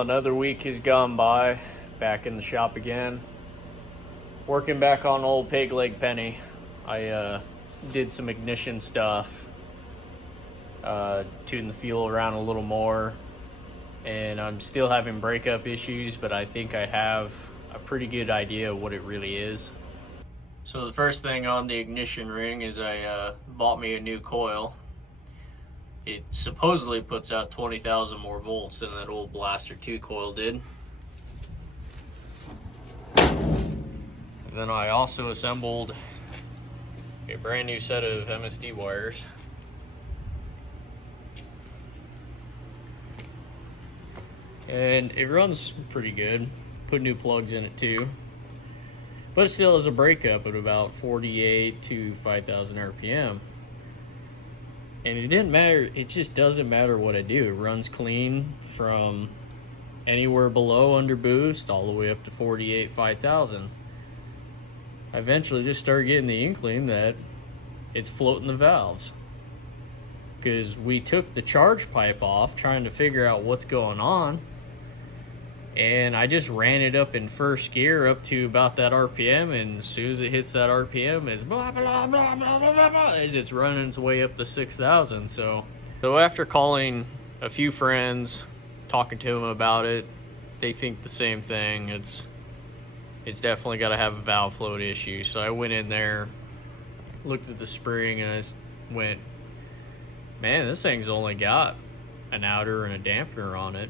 Well, another week has gone by, back in the shop again. Working back on old pig leg penny. I did some ignition stuff, tuning the fuel around a little more, and I'm still having breakup issues, but I think I have a pretty good idea of what it really is. So the first thing on the ignition ring is I bought me a new coil. It supposedly puts out 20,000 more volts than that old Blaster 2 coil did. And then I also assembled a brand new set of MSD wires. And it runs pretty good. Put new plugs in it too. But it still has a breakup at about 48 to 5,000 RPM. And it didn't matter, it just doesn't matter what I do. It runs clean from anywhere below under boost all the way up to 48, 5,000. I eventually just started getting the inkling that it's floating the valves. Because we took the charge pipe off trying to figure out what's going on. And I just ran it up in first gear up to about that RPM, and as soon as it hits that RPM, it's blah, blah, blah, blah, blah, blah, blah, as it's running its way up to 6,000. So after calling a few friends, talking to them about it, they think the same thing. It's definitely got to have a valve float issue. So I went in there, looked at the spring, and I went, man, this thing's only got an outer and a dampener on it.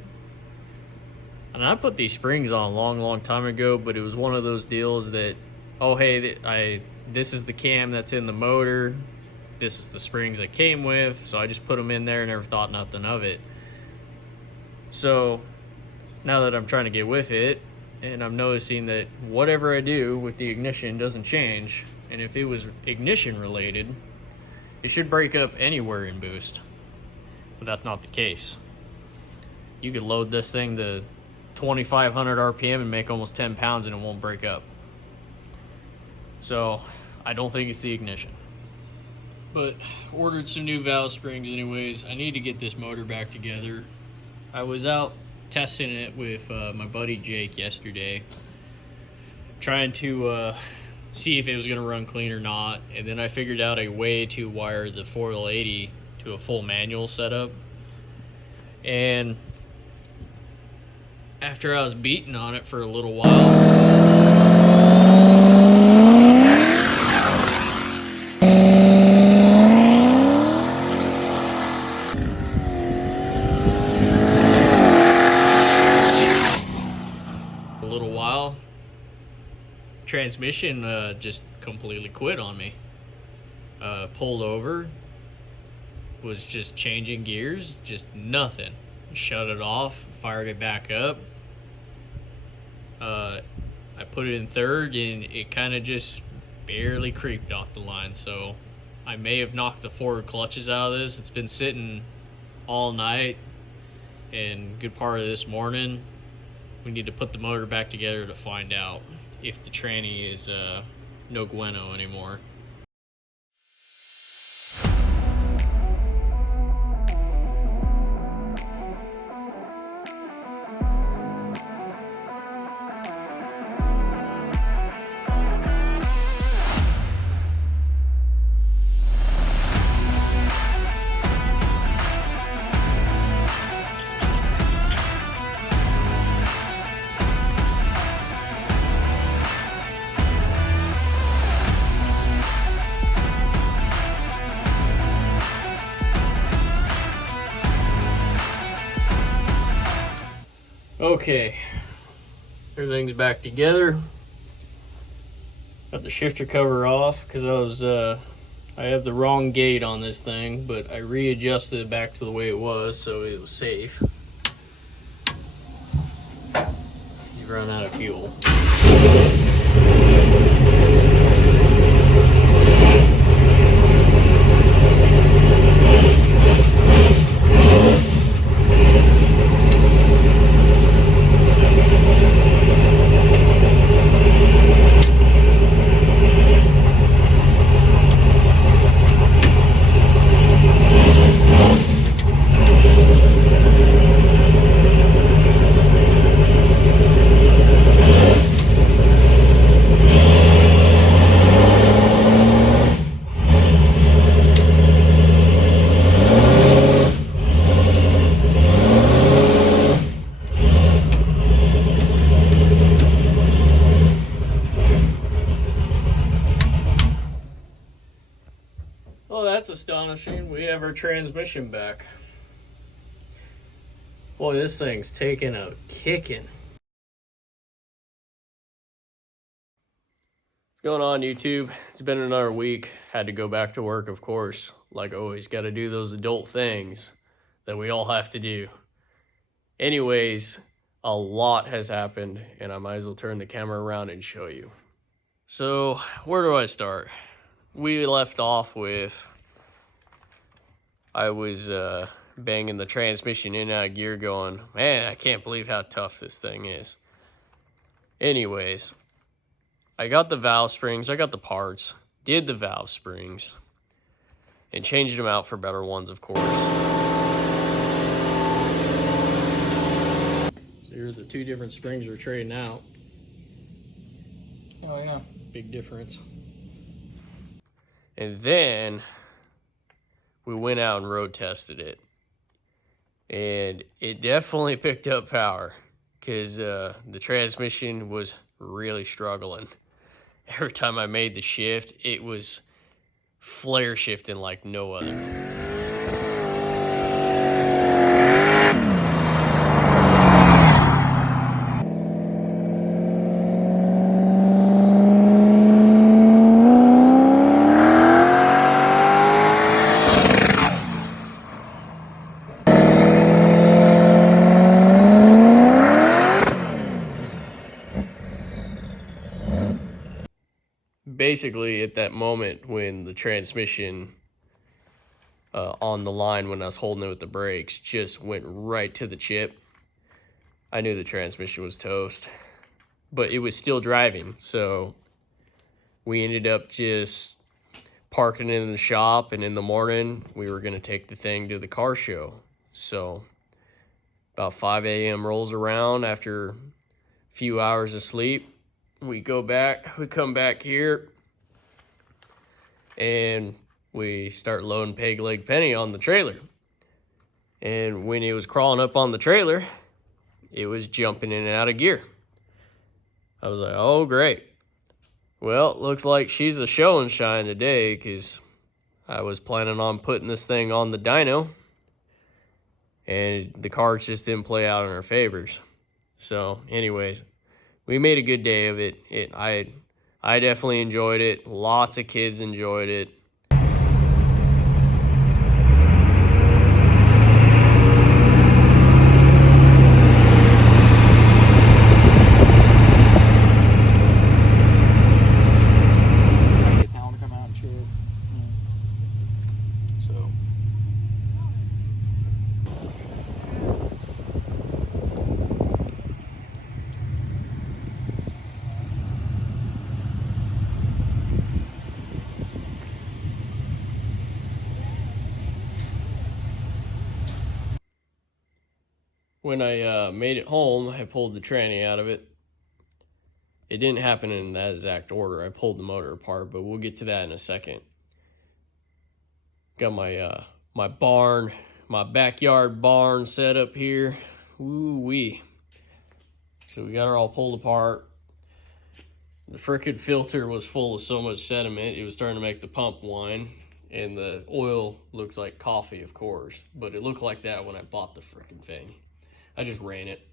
And I put these springs on a long time ago, but it was one of those deals that, oh, hey, this is the cam that's in the motor. This is the springs I came with. So I just put them in there and never thought nothing of it. So now that I'm trying to get with it, and I'm noticing that whatever I do with the ignition doesn't change. And if it was ignition related, it should break up anywhere in boost. But that's not the case. You could load this thing to 2,500 RPM and make almost 10 pounds and it won't break up. So I don't think it's the ignition. But ordered some new valve springs anyways. I need to get this motor back together. I was out testing it with my buddy Jake yesterday, trying to see if it was going to run clean or not. And then I figured out a way to wire the 4L80 to a full manual setup. And after I was beating on it for a little while, transmission just completely quit on me. Pulled over, was just changing gears, just nothing. Shut it off, fired it back up. I put it in third and it kind of just barely creeped off the line. So I may have knocked the forward clutches out of this. It's been sitting all night and good part of this morning. We need to put the motor back together to find out if the tranny is no bueno anymore. Okay, everything's back together. Got the shifter cover off because I have the wrong gate on this thing, but I readjusted it back to the way it was so it was safe. You've run out of fuel. have our transmission back. Boy, this thing's taking a kicking. What's going on, YouTube? It's been another week. Had to go back to work, of course. Like always, got to do those adult things that we all have to do. Anyways, a lot has happened, and I might as well turn the camera around and show you. So, where do I start? We left off with I was banging the transmission in and out of gear going, man, I can't believe how tough this thing is. Anyways, I got the valve springs, I got the parts, did the valve springs, and changed them out for better ones, of course. So here's the two different springs we're trading out. Oh yeah, big difference. And then we went out and road tested it. And it definitely picked up power because the transmission was really struggling. Every time I made the shift, it was flare shifting like no other. Basically, at that moment when the transmission on the line, when I was holding it with the brakes, just went right to the chip, I knew the transmission was toast. But it was still driving, so we ended up just parking it in the shop, and in the morning, we were going to take the thing to the car show. So about 5 a.m. rolls around after a few hours of sleep. We come back here, and we start loading Peg Leg Penny on the trailer. And when it was crawling up on the trailer, it was jumping in and out of gear. I was like, oh, great. Well, it looks like she's a show and shine today, because I was planning on putting this thing on the dyno, and the cards just didn't play out in our favors. So, anyways, we made a good day of it. I definitely enjoyed it. Lots of kids enjoyed it. Get Talon to come out and cheer. So. When I made it home, I pulled the tranny out of it. It didn't happen in that exact order. I pulled the motor apart, but we'll get to that in a second. Got my my barn, my backyard barn set up here. Woo-wee. So we got her all pulled apart. The frickin' filter was full of so much sediment, it was starting to make the pump whine. And the oil looks like coffee, of course. But it looked like that when I bought the frickin' thing. I just ran it.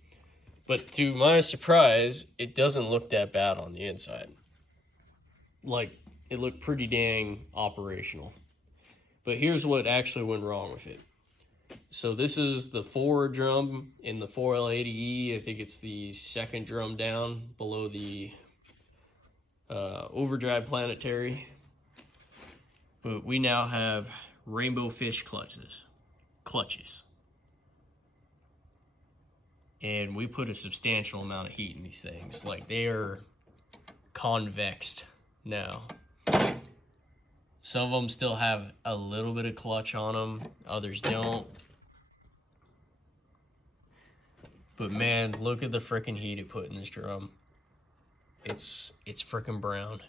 But to my surprise, it doesn't look that bad on the inside. Like, it looked pretty dang operational. But here's what actually went wrong with it. So this is the forward drum in the 4L80E. I think it's the second drum down below the overdrive planetary. But we now have rainbow fish clutches. And we put a substantial amount of heat in these things. Like, they are convexed now. Some of them still have a little bit of clutch on them, others don't. But man, look at the frickin' heat it put in this drum. It's frickin' brown.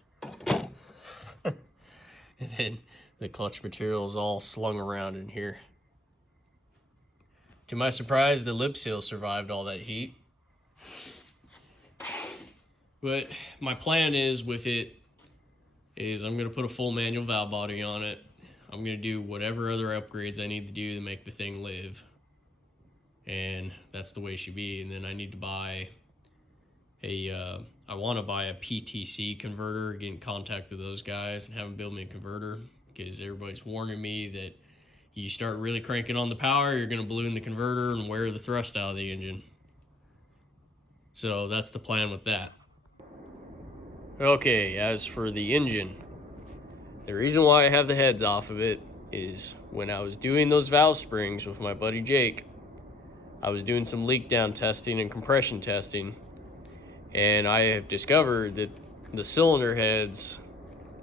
And then the clutch material is all slung around in here. To my surprise, the lip seal survived all that heat. But my plan is with it, I'm gonna put a full manual valve body on it. I'm going to do whatever other upgrades I need to do to make the thing live. And that's the way it should be. And then I need to buy I want to buy a PTC converter, get in contact with those guys and have them build me a converter, because everybody's warning me that you start really cranking on the power, you're going to balloon the converter and wear the thrust out of the engine. So that's the plan with that. Okay, as for the engine, the reason why I have the heads off of it is when I was doing those valve springs with my buddy Jake, I was doing some leak down testing and compression testing, and I have discovered that the cylinder heads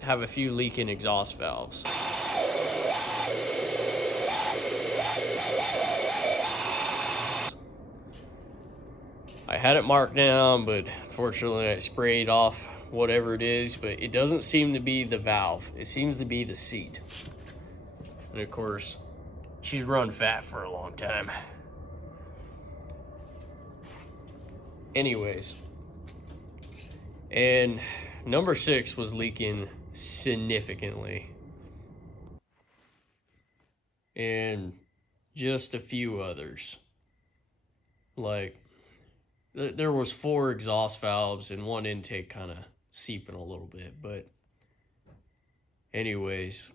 have a few leaking exhaust valves. I had it marked down, but unfortunately I sprayed off whatever it is, but it doesn't seem to be the valve. It seems to be the seat. And of course, she's run fat for a long time. Anyways, and number 6 was leaking significantly. And just a few others. Like, there was 4 exhaust valves and 1 intake kind of seeping a little bit. But anyways,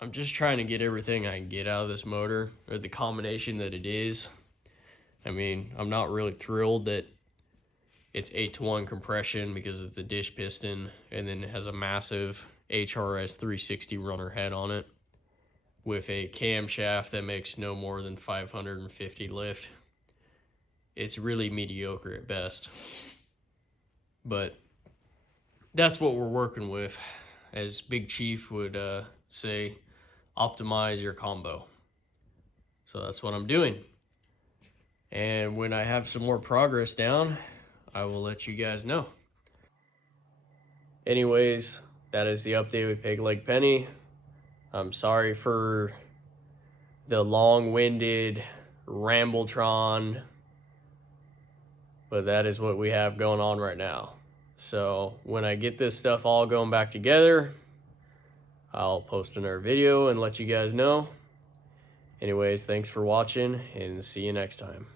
I'm just trying to get everything I can get out of this motor, or the combination that it is. I mean, I'm not really thrilled that it's 8-to-1 compression, because it's a dish piston, and then it has a massive HRS 360 runner head on it with a camshaft that makes no more than 550 lift. It's really mediocre at best. But that's what we're working with. As Big Chief would say, optimize your combo. So that's what I'm doing. And when I have some more progress down, I will let you guys know. Anyways, that is the update with Pig Leg Penny. I'm sorry for the long-winded rambletron, but that is what we have going on right now. So when I get this stuff all going back together, I'll post another video and let you guys know. Anyways, thanks for watching, and see you next time.